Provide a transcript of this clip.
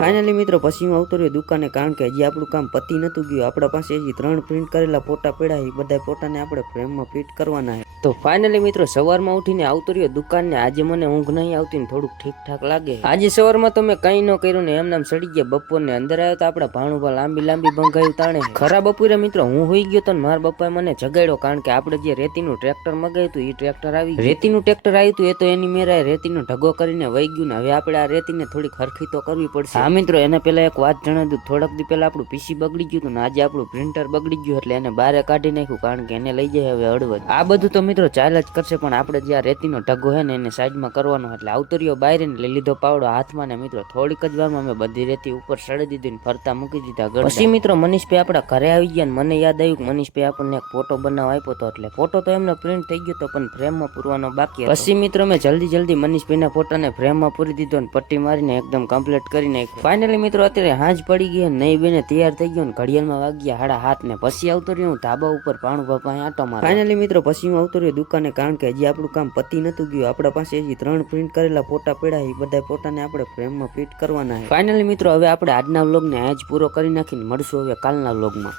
Finally મિત્રો પછી હું આવતો રહ્યો દુકાને, કારણ કે હજી આપણું કામ પતી નતું ગયું. આપણા પાસે હજી 3 પ્રિન્ટ કરેલા ફોટા પડ્યા, એ બધા ફોટાને આપણે ફ્રેમમાં ફિટ કરવાના છે. તો ફાઇનલી મિત્રો સવારમાં ઉઠીને આવતો રહ્યો દુકાનને. આજે મને ઊંઘ નહીં આવતી ને થોડુંક ઠીકઠાક લાગે. આજે સવારમાં તો મેં કંઈ ન કર્યું ને એમનામ સડી ગયા. બપોરને અંદર આવ્યો તો આપણા ભાણુભા લાંબી બંગાયું તાણે. ખરા બપોરે મિત્રો હું હોઈ ગયો તો ને મારા પપ્પાએ મને જગાડ્યો, કારણ કે આપણે જે રેતીનું ટ્રેક્ટર મગાવ્યું હતું એ ટ્રેક્ટર આવી ગયું. રેતીનું ટ્રેક્ટર આવ્યું હતું એ તો એની મેરાએ રેતીનો ઢગો કરીને વહી ગયું ને હવે આપણે આ રેતીને થોડીક હરખી તો કરવી પડશે. હા મિત્રો, એને પેલા એક વાત જણાવી દઉં. થોડાક દી પહેલા આપણું પીસી બગડી ગયું હતું ને આજે આપણું પ્રિન્ટર બગડી ગયું, એટલે એને બારે કાઢી નાખ્યું, કારણ કે એને લઈ જાય હવે હળવદ. આ બધું તો મિત્રો ચાલ જ કરશે, પણ આપણે જે આ રેતીનો ઢગો છે ને એને સાઈડમાં કરવાનો. એટલે આવતો રહ્યો બહાર ને લઈ લીધો પાવડો હાથમાં ને મિત્રો થોડીક જ વારમાં મેં બધી રેતી ઉપર સડી દીધી ને ફરતા મૂકી દીધા ગળદા. પછી મિત્રો મનીષભાઈ આપણા ઘરે આવી ગયા ને મને યાદ આવ્યું કે મનીષભાઈ આપણને એક ફોટો બનાવવા આપ્યો હતો, એટલે ફોટો તો એમનો પ્રિન્ટ થઈ ગયો હતો પણ ફ્રેમમાં પૂરવાનો બાકી હતો. પછી મિત્રો મેં જલ્દી મનીષભાઈના ફોટાને ફ્રેમમાં પૂરી દીધો ને પટ્ટી મારીને એકદમ કમ્પ્લીટ કરી નાખ્યો. ફાઇનલી મિત્રો અત્યારે હાંજ પડી ગઈ, નહીં બેને તૈયાર થઈ ગયો ને ઘડિયાળમાં વાગ્યા 7:30 ને પછી આવતો રહ્યો હું ધાબા ઉપર ભાણુભા પાસે આંટો મારવા. ફાઇનલી મિત્રો પછી હું આવતો રહ્યો દુકાને, કારણ કે હજી આપણું કામ પતી નતું ગયું. આપણા પાસે હજી 3 પ્રિન્ટ કરેલા ફોટા પડ્યા, એ બધા ફોટાને આપણે ફ્રેમમાં ફિટ કરવાના છે. ફાઇનલી મિત્રો હવે આપણે આજના વ્લોગને આજ પૂરો કરી નાખીને મળશું હવે કાલના વ્લોગમાં.